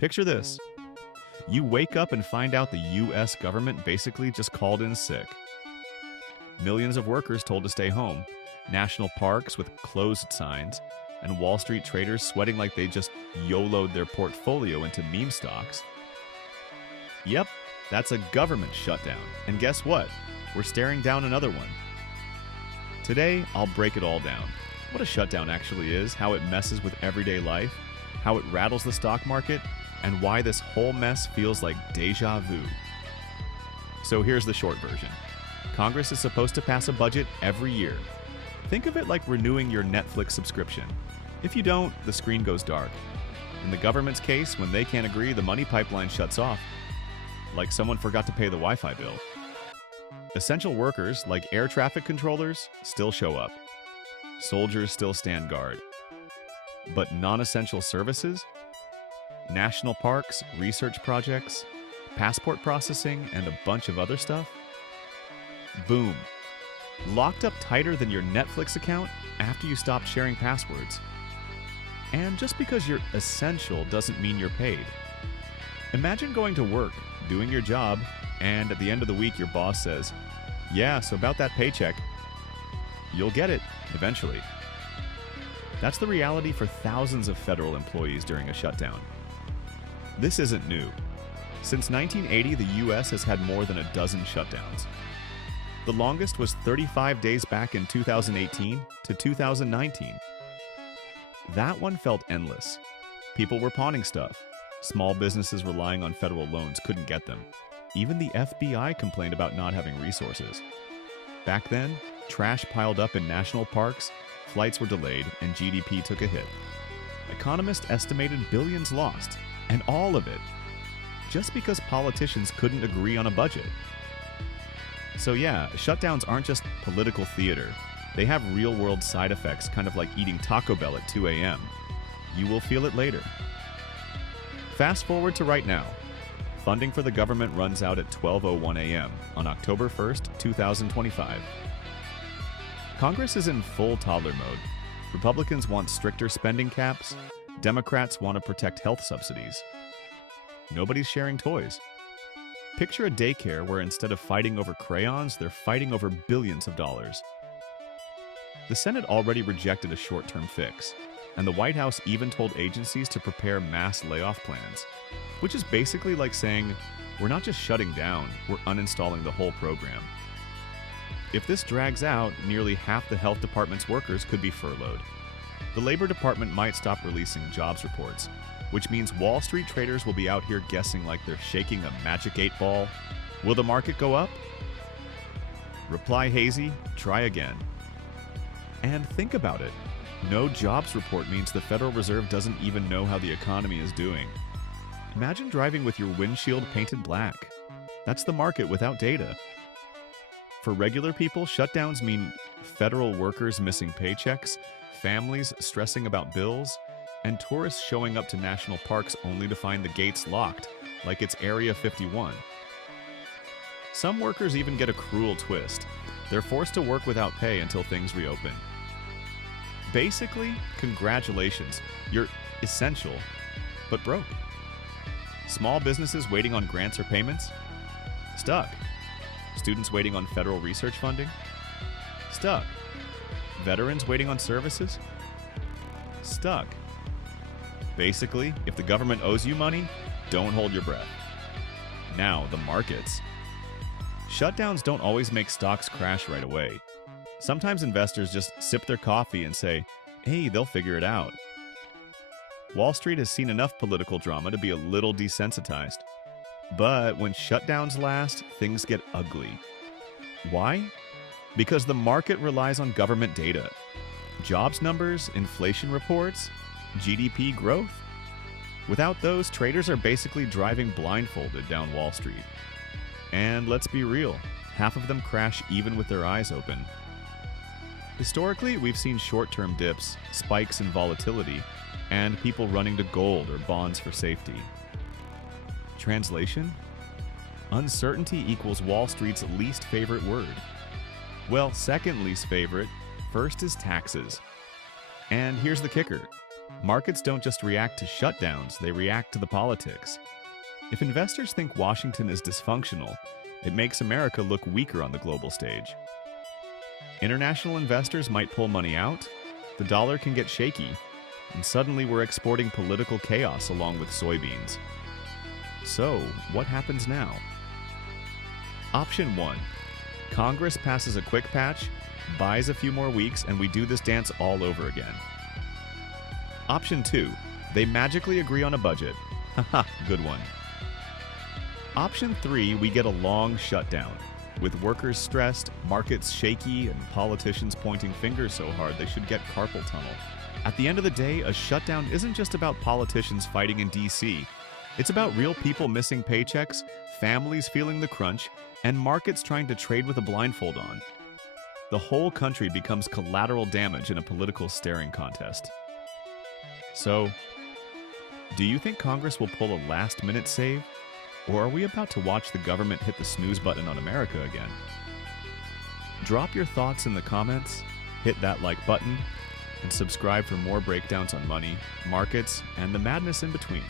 Picture this. You wake up and find out the US government basically just called in sick. Millions of workers told to stay home, national parks with closed signs, and Wall Street traders sweating like they just YOLO'd their portfolio into meme stocks. Yep, that's a government shutdown. And guess what? We're staring down another one. Today, I'll break it all down. What a shutdown actually is, how it messes with everyday life, how it rattles the stock market, and why this whole mess feels like deja vu. So here's the short version. Congress is supposed to pass a budget every year. Think of it like renewing your Netflix subscription. If you don't, the screen goes dark. In the government's case, when they can't agree, the money pipeline shuts off. Like someone forgot to pay the Wi-Fi bill. Essential workers, like air traffic controllers, still show up. Soldiers still stand guard. But non-essential services? National parks, research projects, passport processing, and a bunch of other stuff? Boom. Locked up tighter than your Netflix account after you stopped sharing passwords. And just because you're essential doesn't mean you're paid. Imagine going to work, doing your job, and at the end of the week your boss says, "Yeah, so about that paycheck." You'll get it, eventually. That's the reality for thousands of federal employees during a shutdown. This isn't new. Since 1980, the US has had more than a dozen shutdowns. The longest was 35 days back in 2018 to 2019. That one felt endless. People were pawning stuff. Small businesses relying on federal loans couldn't get them. Even the FBI complained about not having resources. Back then, trash piled up in national parks, flights were delayed, and GDP took a hit. Economists estimated billions lost, and all of it, just because politicians couldn't agree on a budget. So yeah, shutdowns aren't just political theater. They have real-world side effects, kind of like eating Taco Bell at 2 a.m. You will feel it later. Fast forward to right now. Funding for the government runs out at 12:01 a.m. on October 1st, 2025. Congress is in full toddler mode. Republicans want stricter spending caps. Democrats want to protect health subsidies. Nobody's sharing toys. Picture a daycare where instead of fighting over crayons, they're fighting over billions of dollars. The Senate already rejected a short-term fix, and the White House even told agencies to prepare mass layoff plans, which is basically like saying, we're not just shutting down, we're uninstalling the whole program. If this drags out, nearly half the health department's workers could be furloughed. The Labor Department might stop releasing jobs reports, which means Wall Street traders will be out here guessing like they're shaking a magic 8-ball. Will the market go up? Reply hazy, try again. And think about it. No jobs report means the Federal Reserve doesn't even know how the economy is doing. Imagine driving with your windshield painted black. That's the market without data. For regular people, shutdowns mean federal workers missing paychecks, families stressing about bills, and tourists showing up to national parks only to find the gates locked, like it's Area 51. Some workers even get a cruel twist. They're forced to work without pay until things reopen. Basically, congratulations, you're essential, but broke. Small businesses waiting on grants or payments? Stuck. Students waiting on federal research funding? Stuck. Veterans waiting on services? Stuck. Basically, if the government owes you money, don't hold your breath. Now, the markets. Shutdowns don't always make stocks crash right away. Sometimes investors just sip their coffee and say, hey, they'll figure it out. Wall Street has seen enough political drama to be a little desensitized. But when shutdowns last, things get ugly. Why? Because the market relies on government data. Jobs numbers, inflation reports, GDP growth. Without those, traders are basically driving blindfolded down Wall Street. And let's be real, half of them crash even with their eyes open. Historically, we've seen short-term dips, spikes in volatility, and people running to gold or bonds for safety. Translation? Uncertainty equals Wall Street's least favorite word. Well, second least favorite, first is taxes. And here's the kicker. Markets don't just react to shutdowns, they react to the politics. If investors think Washington is dysfunctional, it makes America look weaker on the global stage. International investors might pull money out, the dollar can get shaky, and suddenly we're exporting political chaos along with soybeans. So, what happens now? Option 1. Congress passes a quick patch, buys a few more weeks, and we do this dance all over again. Option 2. They magically agree on a budget. Haha, good one. Option 3. We get a long shutdown, with workers stressed, markets shaky, and politicians pointing fingers so hard they should get carpal tunnel. At the end of the day, a shutdown isn't just about politicians fighting in D.C. It's about real people missing paychecks, families feeling the crunch, and markets trying to trade with a blindfold on. The whole country becomes collateral damage in a political staring contest. So, do you think Congress will pull a last-minute save? Or are we about to watch the government hit the snooze button on America again? Drop your thoughts in the comments, hit that like button, and subscribe for more breakdowns on money, markets, and the madness in between.